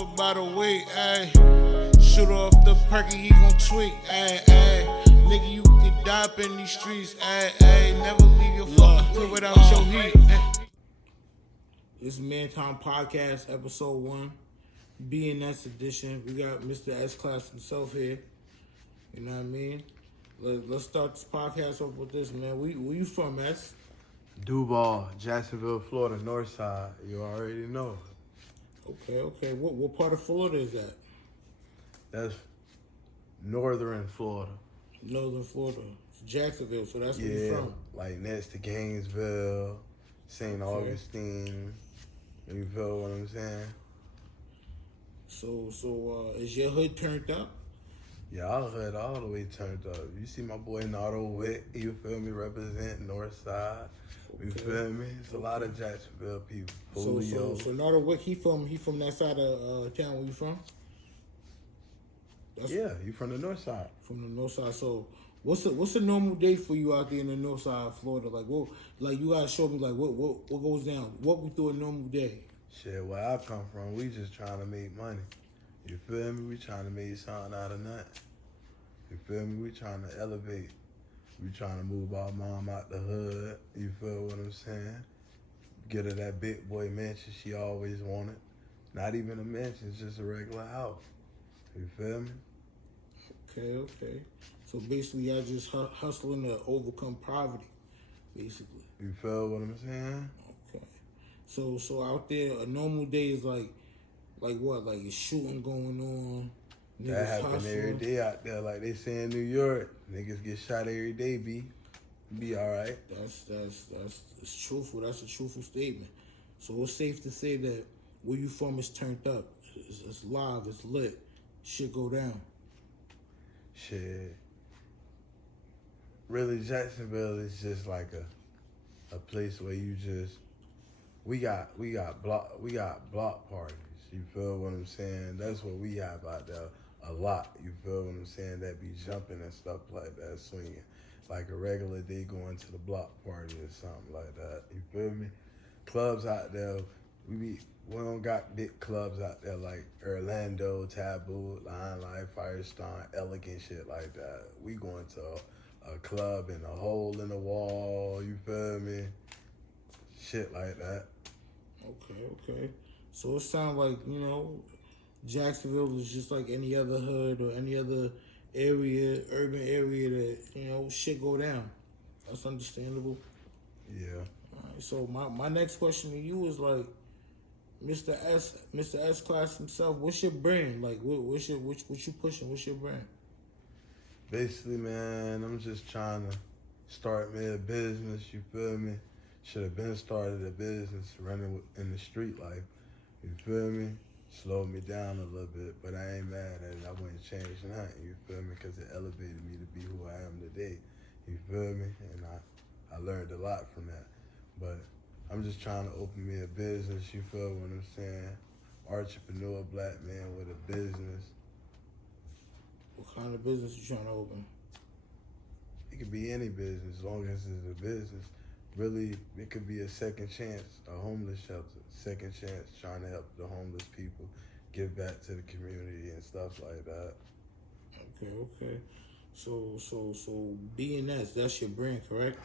off about a week, ayy. Shoot off the perky, he gon' tweak, ayy, ayy. Nigga, you get die up in these streets, ayy, ayy. Never leave your fucking crib without your heat, ayy. This is Man Time Podcast, episode 1, B.N.S edition. We got Mr. S-Class himself here. You know what I mean? Let's start this podcast off with this, man. Where you from, S? Duval, Jacksonville, Florida, North Side. You already know. Okay. What part of Florida is that? That's northern Florida. Northern Florida. It's Jacksonville, so that's where you're from. Like next to Gainesville, St. Augustine. You feel what I'm saying? So is your hood turned up? Yeah, our hood all the way turned up. You see my boy Nardo Witt, you feel me, represent North Side. You feel me? It's a lot of Jacksonville people. So Nardo Witt, he from that side of town where you from? Yeah, you from the North Side. From the North Side. So what's a normal day for you out there in the North Side of Florida? Like you gotta show me what goes down. Walk me through a normal day. Shit, where I come from, we just trying to make money. You feel me? We trying to make something out of nothing. You feel me? We trying to elevate. We trying to move our mom out the hood. You feel what I'm saying? Get her that big boy mansion she always wanted. Not even a mansion, it's just a regular house. You feel me? Okay. So basically, y'all just hustling to overcome poverty, basically. You feel what I'm saying? Okay. So out there, a normal day is like what? Like a shooting going on. That happen every day out there, like they say in New York. Niggas get shot every day, be all right. That's truthful. That's a truthful statement. So it's safe to say that where you from is turned up. It's live. It's lit. Shit go down. Shit. Really, Jacksonville is just like a place where you just we got block parties. You feel what I'm saying? That's what we have out there a lot. You feel what I'm saying? That be jumping and stuff like that, swinging. Like a regular day going to the block party or something like that. You feel me? Clubs out there, we don't got big clubs out there like Orlando, Taboo, Limelight, Firestone, Elegant, shit like that. We going to a club in a hole in the wall, you feel me? Shit like that. Okay. So it sounds like, Jacksonville is just like any other hood or any other area, urban area that, shit go down. That's understandable. Yeah. All right, so my next question to you is like, Mr. S Class himself, what's your brand? Like, what you pushing? What's your brand? Basically, man, I'm just trying to start me a business, you feel me? Should have been started a business running in the street life. You feel me? Slowed me down a little bit, but I ain't mad at it. I wouldn't change nothing, you feel me? Because it elevated me to be who I am today. You feel me? And I learned a lot from that. But I'm just trying to open me a business, you feel what I'm saying? Entrepreneur, black man with a business. What kind of business you trying to open? It could be any business, as long as it's a business. Really, it could be a second chance, a homeless shelter, second chance, trying to help the homeless people, give back to the community and stuff like that. Okay. So B.N.S, that's your brand, correct?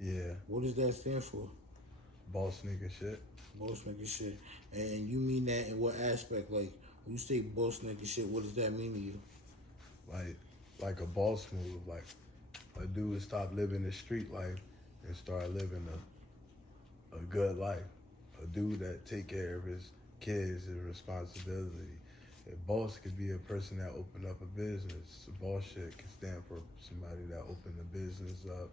Yeah. What does that stand for? Boss nigga shit. Boss nigga shit. And you mean that in what aspect? Like, when you say boss nigga shit, what does that mean to you? Like a boss move, like a dude stop living the street life and start living a good life. A dude that take care of his kids, his responsibility. A boss could be a person that opened up a business. A boss shit can stand for somebody that opened a business up.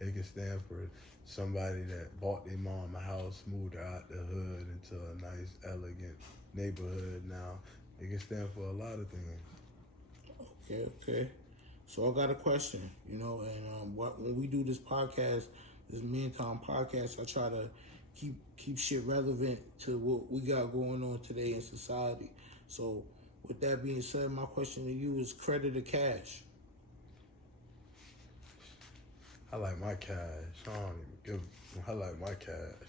It can stand for somebody that bought their mom a house, moved her out the hood into a nice, elegant neighborhood now. It can stand for a lot of things. Okay. So I got a question, and when we do this podcast, this Man Time Podcast, I try to keep shit relevant to what we got going on today in society. So with that being said, my question to you is credit or cash? I like my cash. I like my cash.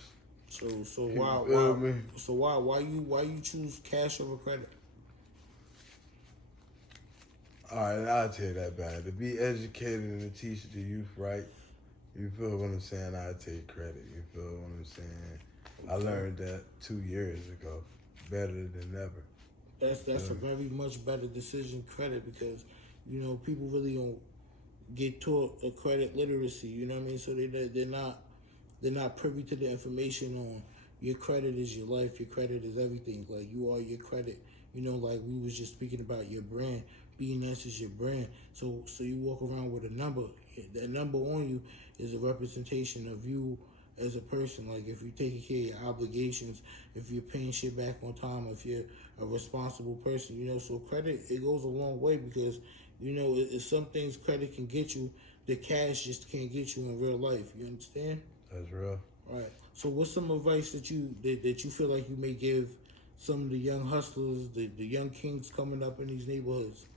So why you choose cash over credit? All right, I'll take that back. To be educated and to teach the youth right, you feel what I'm saying? I take credit. You feel what I'm saying? I learned that 2 years ago. Better than ever. That's a very much better decision, credit, because people really don't get taught a credit literacy. You know what I mean? So they're not privy to the information on your credit is your life. Your credit is everything. Like, you are your credit. Like we was just speaking about your brand. B.N.S is your brand. So you walk around with a number. That number on you is a representation of you as a person. Like, if you're taking care of your obligations, if you're paying shit back on time, if you're a responsible person, so credit, it goes a long way, because it's some things credit can get you that cash just can't get you in real life. You understand? That's real. All right. So what's some advice that you feel like you may give some of the young hustlers, the young kings coming up in these neighborhoods?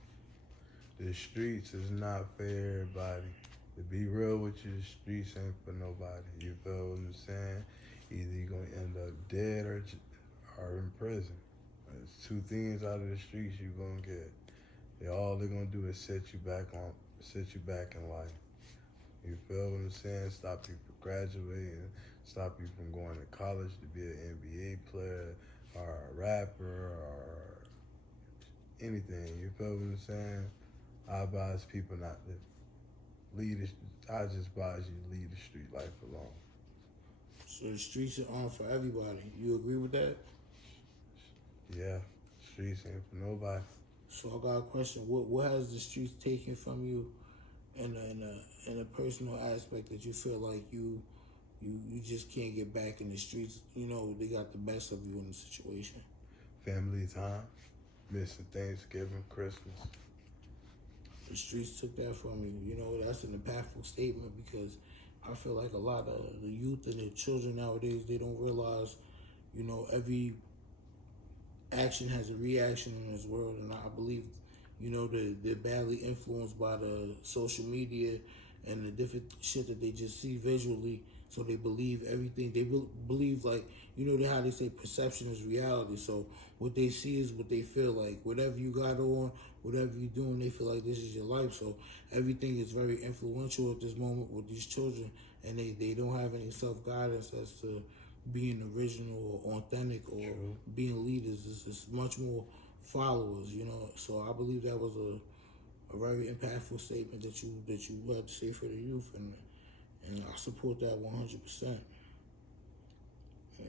The streets is not for everybody. To be real with you, the streets ain't for nobody. You feel what I'm saying? Either you're gonna end up dead or in prison. There's two things out of the streets you're gonna get. All they're gonna do is set you back in life. You feel what I'm saying? Stop you from graduating, stop you from going to college to be an NBA player or a rapper or anything. You feel what I'm saying? I advise people not to leave I just advise you to leave the street life alone. So the streets are on for everybody. You agree with that? Yeah, streets ain't for nobody. So I got a question. What has the streets taken from you in a personal aspect that you feel like you just can't get back in the streets? They got the best of you in the situation. Family time, missing Thanksgiving, Christmas. The streets took that from you. That's an impactful statement, because I feel like a lot of the youth and the children nowadays, they don't realize, every action has a reaction in this world. And I believe, they're badly influenced by the social media and the different shit that they just see visually. So they believe everything. They believe, like, how they say perception is reality. So what they see is what they feel like. Whatever you got on, whatever you're doing, they feel like this is your life. So everything is very influential at this moment with these children. And they don't have any self-guidance as to being original or authentic or True. being leaders. It's much more followers, So I believe that was a very impactful statement that you had to say for the youth, and I support that 100%. Yeah.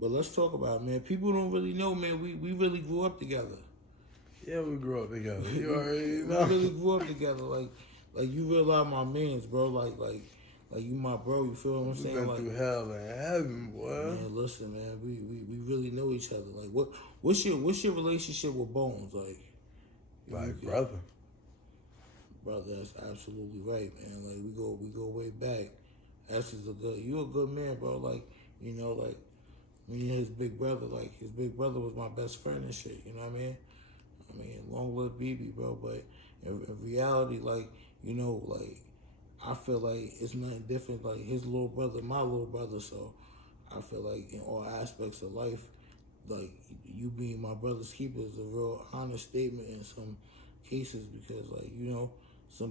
But let's talk about it, man. People don't really know, man. We really grew up together. Yeah, we grew up together. You already know. We really grew up together. Like you realize my mans, bro. Like you my bro. You feel what I'm saying? We been through hell and heaven, boy. Man, listen, man. We really know each other. Like, what's your relationship with Bones? Like brother. Brother, that's absolutely right, man. Like, we go way back. You a good man, bro. Like, me and his big brother, his big brother was my best friend and shit. You know what I mean? Long live BB, bro. But in reality, I feel like it's nothing different. Like, his little brother, my little brother. So I feel like in all aspects of life, like, you being my brother's keeper is a real honest statement in some cases, because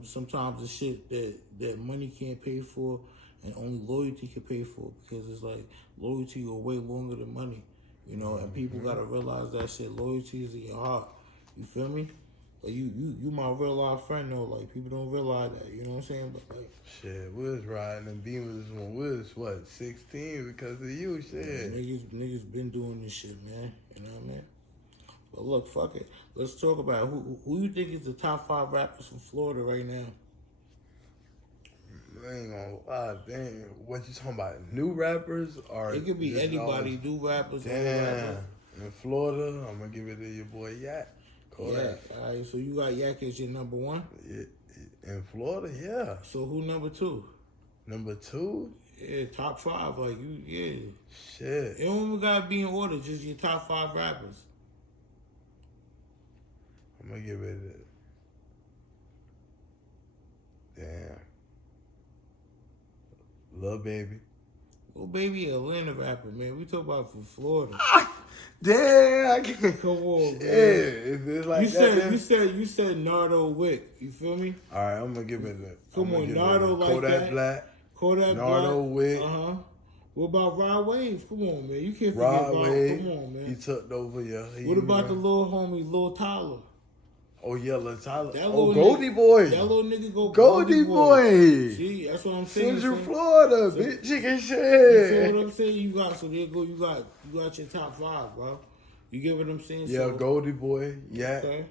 sometimes the shit that money can't pay for and only loyalty can pay for, because it's like loyalty go way longer than money, and people gotta realize that shit. Loyalty is in your heart. You feel me? Like, you my real life friend though. Like, people don't realize that. You know what I'm saying? But shit, we was riding in Beamers when we was 16 because of you, shit. Niggas been doing this shit, man. You know what I mean? But look, fuck it. Let's talk about who you think is the top 5 rappers from Florida right now. I ain't gonna lie, damn. What you talking about? New rappers or it could be anybody, new rappers, damn. old rappers. In Florida, I'm gonna give it to your boy Yak. Yak. All right, so you got Yak as your number 1? In Florida, yeah. So who number 2? Number 2? Yeah, top 5, like you, yeah. Shit. It don't even gotta be in order, just your top 5 rappers. I'm gonna give it damn. Lil Baby. Lil Baby, Atlanta rapper, man. We talk about from Florida. Damn, I can't. Come on, Shit, man. if it's like You said Nardo Wick. You feel me? All right, I'm gonna give it Come on, Nardo like Kodak that. Black, Kodak Nardo Black. Wick. What about Rod Wave? Come on, man. You can't forget Rod Rod. Wave. Come on, man. He took over, yeah. What about the little homie, Lil Tyler? Oh yeah, Lil Tyler. That Oh, little Goldie nigga, Boy. That little nigga go Goldie Boy. See, that's what I'm saying. Central Florida, so, bitch, chicken You shit. feel what I'm saying? You got you got your top 5, bro. You get what I'm saying? Yeah, so, Goldie Boy, yeah. Okay.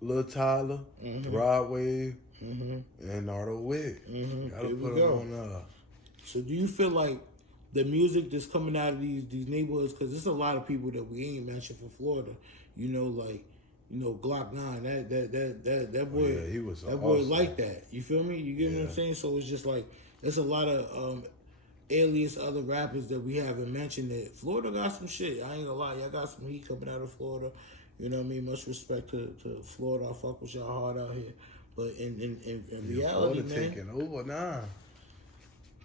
Lil Tyler, Rod Wave, and Nardo Wick. Gotta There put we go. them on. So do you feel like the music that's coming out of these neighborhoods, because there's a lot of people that we ain't mentioned from Florida, Glock 9, that boy, yeah, he was that boy awesome. like that. You feel me? You get what I'm saying? So it's just like there's a lot of alias other rappers that we haven't mentioned that Florida got some shit. I ain't gonna lie, y'all got some heat coming out of Florida. You know what I mean? Much respect to Florida. I fuck with y'all hard out here. But in reality, Florida man, taking over now.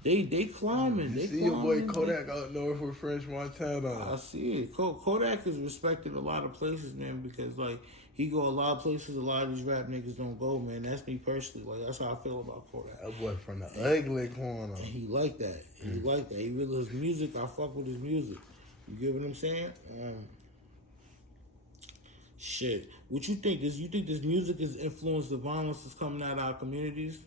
they climbing. You They see climbing. your boy Kodak out north with French Montana. I see it. Kodak is respected a lot of places, man, because like he go a lot of places a lot of these rap niggas don't go, man. That's me personally. Like that's how I feel about Kodak. That boy from the ugly corner. And he like that. He like that. He really his music. I fuck with his music. You get what I'm saying? Shit. What you think? You think this music has influenced the violence that's coming out of our communities?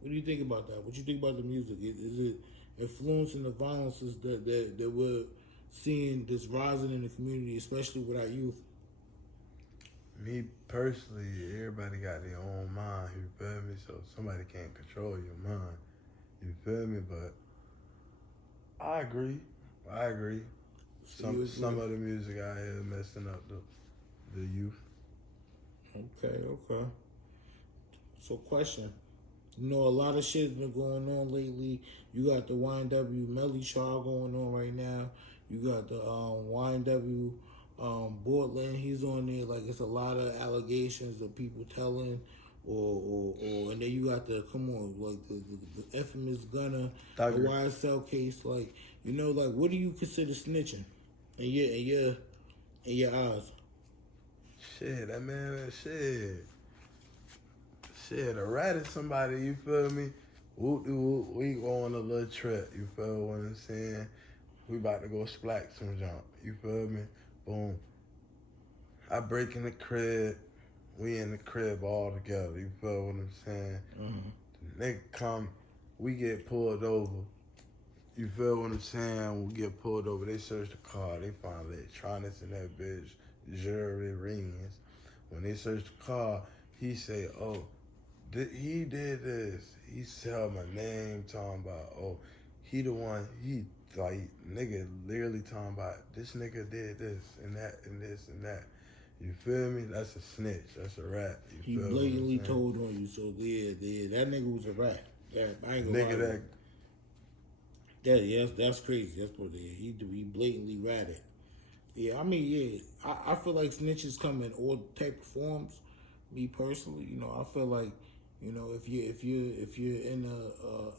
What do you think about that? What you think about the music? Is it influencing the violences that we're seeing that's rising in the community, especially with our youth? Me personally, everybody got their own mind, you feel me? So somebody can't control your mind, you feel me? But I agree. Some of the music out here is messing up the youth. Okay. So question. A lot of shit's been going on lately. You got the YNW Melly trial going on right now. You got the YNW Bortland. He's on there. Like it's a lot of allegations of people telling, or and then you got the the infamous Gunner, the YSL case. Like like what do you consider snitching in your eyes? Shit, that man, Shit, a rat is somebody, you feel me? We go on a little trip, you feel what I'm saying? We about to go splack some jump, you feel me? Boom. I break in the crib, we in the crib all together, you feel what I'm saying? The nigga come, we get pulled over, you feel what I'm saying? We get pulled over, they search the car, they find electronics in that bitch, jewelry, rings. When they search the car, he say, oh, he did this. He tell my name, talking about, oh, he the one, he like, nigga literally talking about, this nigga did this and that and this and that. You feel me? That's a snitch. That's a rat. He blatantly told on you, so yeah, that nigga was a rat. Yeah, I ain't gonna lie. That's crazy. That's what it is. He blatantly ratted. Yeah, I mean, yeah, I feel like snitches come in all type of forms. Me personally, I feel like, if you're in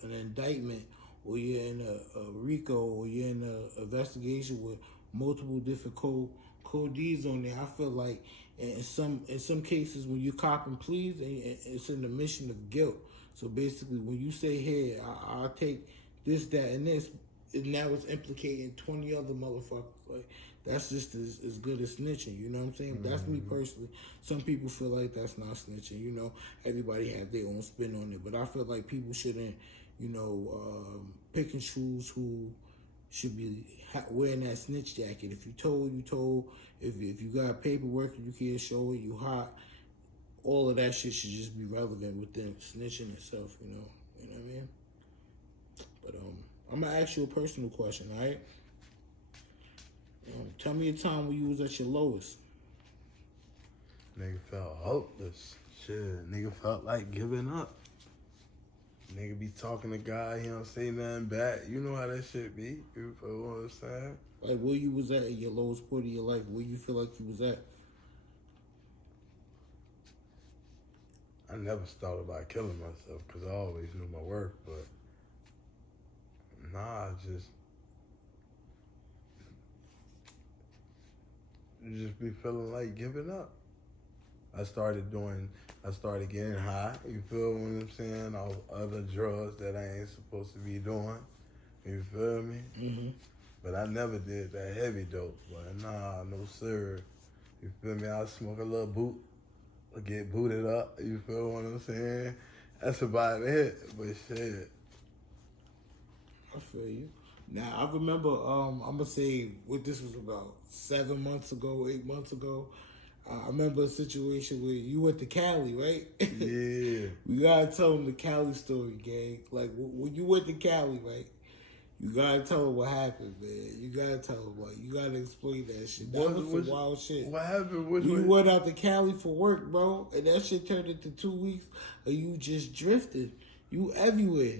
an indictment, or you're in a RICO, or you're in a investigation with multiple different codees on there, I feel like in some cases when you copping pleas, it's an admission of guilt. So basically, when you say, "Hey, I'll take this, that, and this," and now it's implicating 20 other motherfuckers. Like that's just as good as snitching. You know what I'm saying? That's me personally. Some people feel like that's not snitching. Everybody has their own spin on it, but I feel like people shouldn't, pick and choose who should be wearing that snitch jacket. If you told, you told. If you got paperwork and you can't show it, you hot. All of that shit should just be relevant within snitching itself. You know what I mean? But I'm gonna ask you a personal question, all right? Tell me a time when you was at your lowest. Nigga felt hopeless. Shit, nigga felt like giving up. Nigga be talking to God, he don't say nothing back. You know how that shit be. You feel what I'm saying? Like where you was at in your lowest point of your life, where you feel like you was at? I never thought about killing myself because I always knew my worth, but nah, you just be feeling like giving up. I started getting high. You feel what I'm saying? All other drugs that I ain't supposed to be doing. You feel me? Mm-hmm. But I never did that heavy dope. But nah, no sir. You feel me? I smoke a little boot, or get booted up. You feel what I'm saying? That's about it. But shit. I feel you. Now I remember. I'm gonna say what this was about 7 months ago, 8 months ago. I remember a situation where you went to Cali, right? Yeah. We gotta tell them the Cali story, gang. Like when you went to Cali, right? You gotta tell them what happened, man. You gotta tell them, like, you gotta explain that shit. That was some wild shit. What happened? You went out to Cali for work, bro, and that shit turned into 2 weeks, and you just drifted. You everywhere.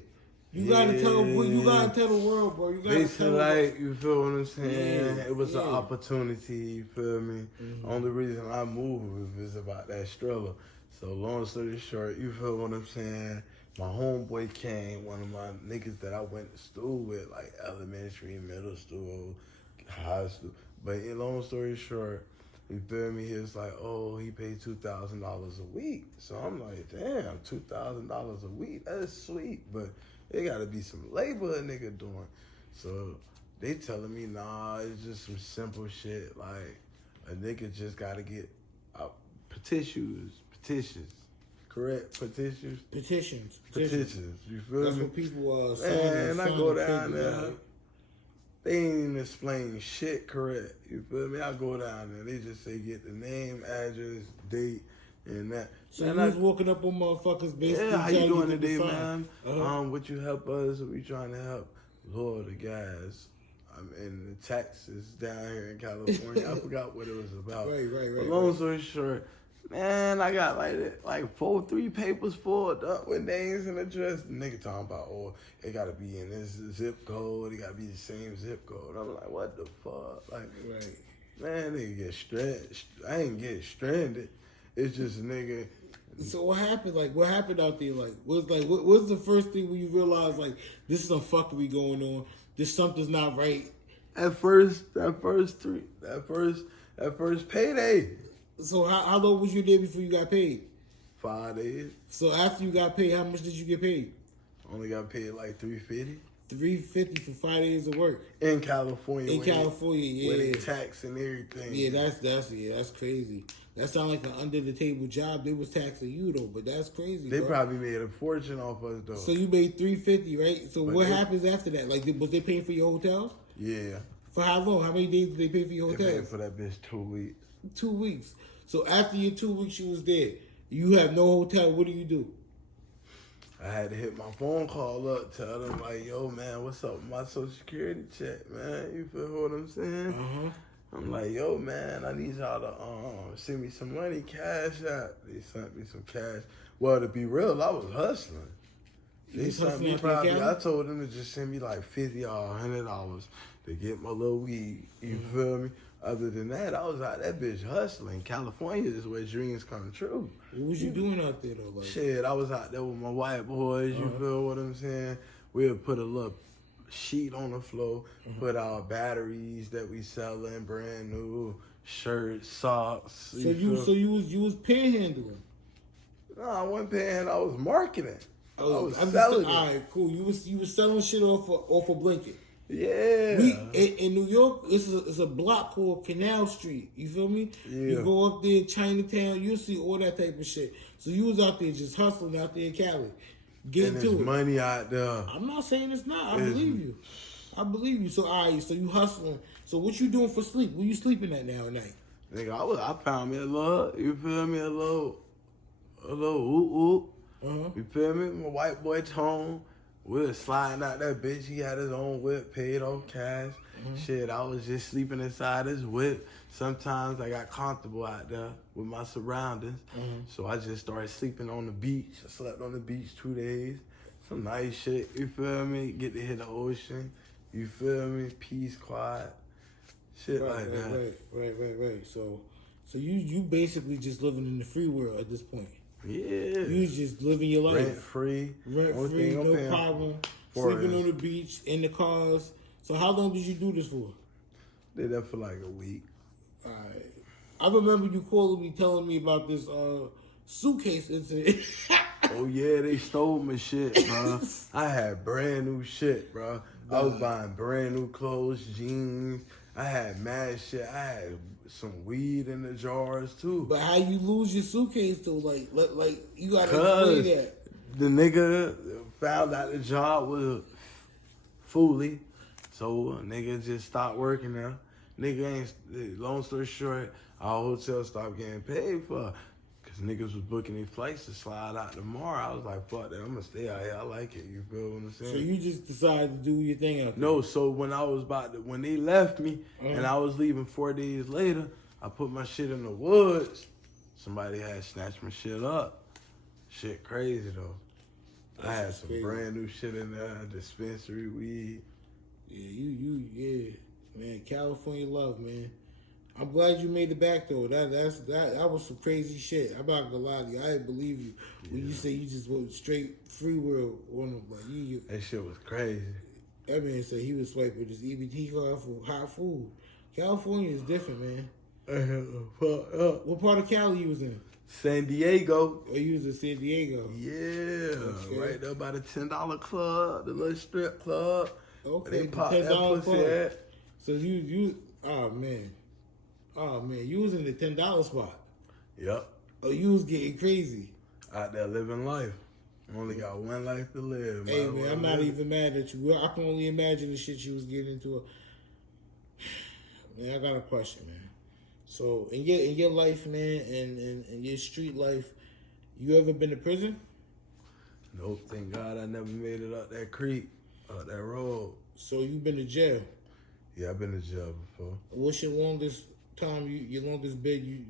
You gotta tell the world, bro. You gotta basically, tell like, you feel what I'm saying? Yeah, it was an opportunity, you feel me? Mm-hmm. Only reason I moved was about that stroller. So long story short, you feel what I'm saying? My homeboy came, one of my niggas that I went to school with, like elementary, middle school, high school. But in long story short, you feel me? He was like, oh, he paid $2,000 a week. So I'm like, damn, $2,000 a week, that's sweet. But it gotta be some labor a nigga doing. So they telling me, nah, it's just some simple shit. Like, a nigga just gotta get petitions. Correct? Petitions. You feel That's me? what people and I go down there. They ain't even explain shit correct. You feel me? I go down there. They just say get the name, address, date, and that. So you was walking up on motherfuckers basically. Yeah, how you doing today, man? Would you help us? We trying to help lower the gas. I'm in Texas, down here in California. I forgot what it was about. Right. But long story short, man, I got like 3 papers filled up with names and address. The nigga talking about, oh, it gotta be in this zip code. It gotta be the same zip code. I'm like, what the fuck? Like, man, nigga get stranded. I ain't get stranded. It's just a nigga. So what happened? Like, what happened out there? Like, what's the first thing when you realize, like, this is some fuckery going on? This something's not right. That first payday. So how long was you there before you got paid? 5 days. So after you got paid, how much did you get paid? Only got paid like $350. $350 for 5 days of work in California. Yeah. With a tax and everything. Yeah, that's crazy. That sounds like an under the table job. They was taxing you though, but that's crazy. They probably made a fortune off us though. So you made $350, right? So what happens after that? Like, was they paying for your hotels? Yeah. For how long? How many days did they pay for your hotels? They paid for that bitch 2 weeks. 2 weeks. So after your 2 weeks you was there, you have no hotel. What do? I had to hit my phone call up, tell them like, yo, man, what's up with my Social Security check, man? You feel what I'm saying? I'm like, yo, man, I need y'all to send me some money, cash out. They sent me some cash. Well, to be real, I was hustling. They sent me I told them to just send me like $50 or $100 to get my little weed. You feel me? Other than that, I was out that bitch hustling. California is where dreams come true. What was you doing out there though? Like, shit, I was out there with my white boys. You feel what I'm saying? We'll put a little sheet on the floor, put our batteries that we selling, brand new shirts, socks. So you was panhandling? No, I wasn't panhandling. I was marketing. I was selling. All right, cool. You was selling shit off a blanket. Yeah. In New York, it's a block called Canal Street. You feel me? Yeah. You go up there, Chinatown, you'll see all that type of shit. So you was out there just hustling out there in Cali. Getting to it. Money out there. I'm not saying it's not. I believe you. So so you hustling. So what you doing for sleep? Where you sleeping at now at night? Nigga, I found me a little, you feel me, a little ooh. You feel me? My white boy Tone. We was sliding out that bitch. He had his own whip, paid off cash. Shit, I was just sleeping inside his whip. Sometimes I got comfortable out there with my surroundings. So I just started sleeping on the beach. I slept on the beach 2 days. Some nice shit, you feel me? Get to hit the ocean, you feel me? Peace, quiet, shit like that. Right. So you basically just living in the free world at this point. Yeah. You just living your life. Rent free, no problem. Sleeping on the beach, in the cars. So how long did you do this for? Did that for like a week. Alright. I remember you calling me, telling me about this suitcase incident. Oh yeah, they stole my shit, bro. I had brand new shit, bro. I was buying brand new clothes, jeans. I had mad shit. I had some weed in the jars too. But how you lose your suitcase though? Like you gotta Cause explain that. the nigga found out the job was fully, so nigga just stopped working there. Nigga ain't. Long story short, our hotel stopped getting paid for. Cause niggas was booking their flights to slide out tomorrow. I was like, fuck that, I'm gonna stay out here. I like it. You feel what I'm saying? So you just decided to do your thing out there. No, so when I was when they left me and I was leaving 4 days later, I put my shit in the woods. Somebody had snatched my shit up. Shit crazy though. I had some brand new shit in there, dispensary weed. Yeah, man. California love, man. I'm glad you made it back though. That was some crazy shit. I'm not gonna lie to you. I didn't believe you when you say you just went straight free world on them. Like that shit was crazy. That man said he was swiping his EBT card for hot food. California is different, man. What part of Cali you was in? San Diego. Oh, you was in San Diego. Yeah, right there by the $10 club, the little strip club. Okay, they pop that pussy club. at. So you oh man, you was in the $10 spot. Yep. Oh, you was getting crazy. Out there living life. Only got one life to live. Hey man, I'm not even mad at you. I can only imagine the shit you was getting into. Man, I got a question, man. So in your life, man, and your street life, you ever been to prison? Nope, thank God I never made it up that creek, up that road. So you been to jail? Yeah, I've been to jail before. What's your longest time? Your longest bid you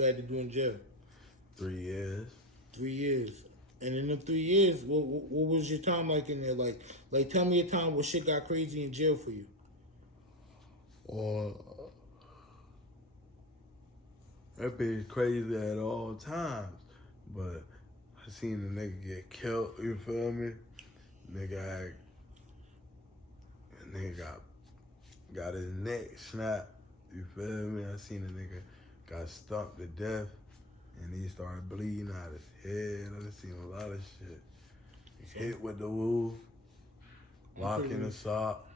had to do in jail? 3 years. 3 years. And in them 3 years, what was your time like in there? Like tell me a time where shit got crazy in jail for you. That bitch crazy at all times. But I seen the nigga get killed, you feel me? Nigga got his neck snapped, you feel me? I seen a nigga got stumped to death and he started bleeding out his head. I done seen a lot of shit. Hit with the woo, lock in the sock.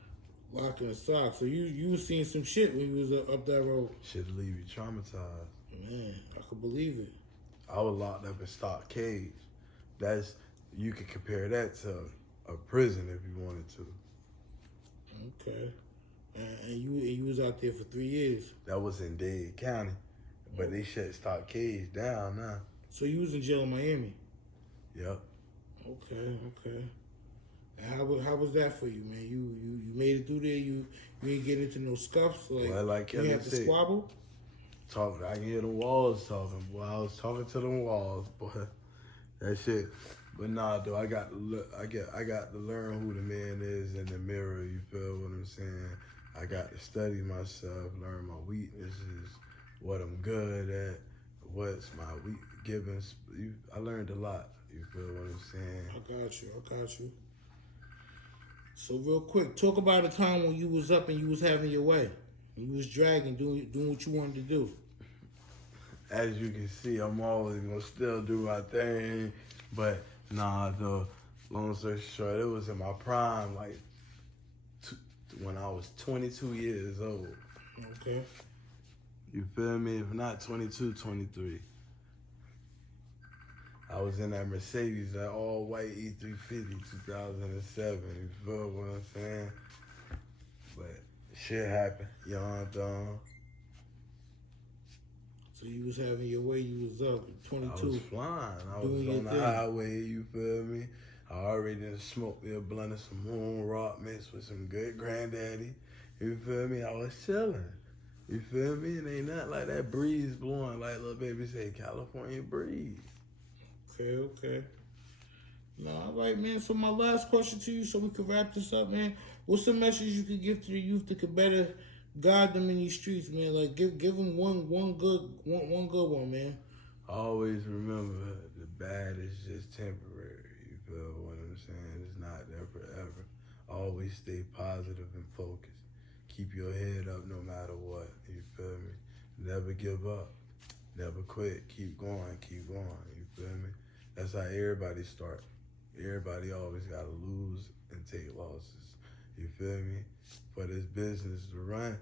Lock in the sock. So you was seeing some shit when you was up that road. Shit'll leave you traumatized. Man, I could believe it. I was locked up in stock cage. You could compare that to a prison if you wanted to. Okay. And you was out there for 3 years. That was in Dade County. But they shut stock cage down now. So you was in jail in Miami? Yep. Okay. And how was that for you, man? You made it through there. You didn't get into no scuffs. Like you have to squabble. I can hear the walls talking. Boy, I was talking to them walls, boy. That shit. But nah, though, I got to learn who the man is in the mirror. You feel what I'm saying? I got to study myself, learn my weaknesses, what I'm good at, what's my givens. I learned a lot. You feel what I'm saying? I got you. So real quick, talk about a time when you was up and you was having your way. You was dragging, doing what you wanted to do. As you can see, I'm always gonna still do my thing, but nah, though. Long story short, it was in my prime, like when I was 22 years old. Okay. You feel me? If not 22, 23. I was in that Mercedes, that all-white E350, 2007. You feel what I'm saying? But shit happened. Young, dumb. So you was having your way, you was up at 22. I was flying. I was on the highway, you feel me? I already done smoked me a blunt of some moon rock mixed with some good granddaddy. You feel me? I was chilling. You feel me? And ain't nothing like that breeze blowing, like little baby say, California breeze. Okay. No, all right, man. So my last question to you, so we can wrap this up, man. What's the message you could give to the youth that could better guide them in these streets, man? Like give them one good one, man. Always remember the bad is just temporary. You feel what I'm saying? It's not there forever. Always stay positive and focused. Keep your head up no matter what. You feel me? never give up, never quit, keep going, keep going. You feel me? That's how everybody start. Everybody always gotta lose and take losses. You feel me? For this business to run,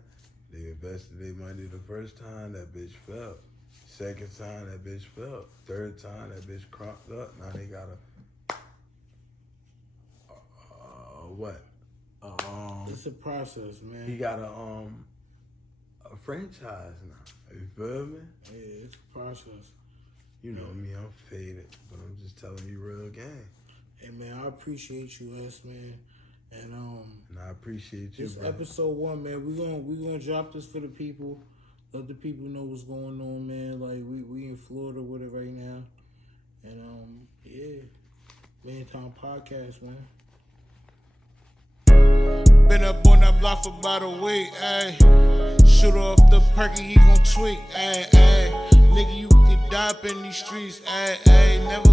they invested their money the first time, that bitch fell. Second time, that bitch fell. Third time, that bitch crunked up. Now they gotta what? It's a process, man. He got a franchise now. You feel me? Yeah, it's a process. You know me, I'm faded, but I'm just telling you real game. Hey man, I appreciate you, S man, and I appreciate you, this bro. episode 1, man. We gonna drop this for the people. Let the people know what's going on, man. Like we in Florida with it right now, and yeah, Man Time Podcast, man. Been up on that block for about a week, ayy. Shoot off the perky, he gon' tweak, ayy, ayy. Nigga, you get die up in these streets, ayy, ayy. Never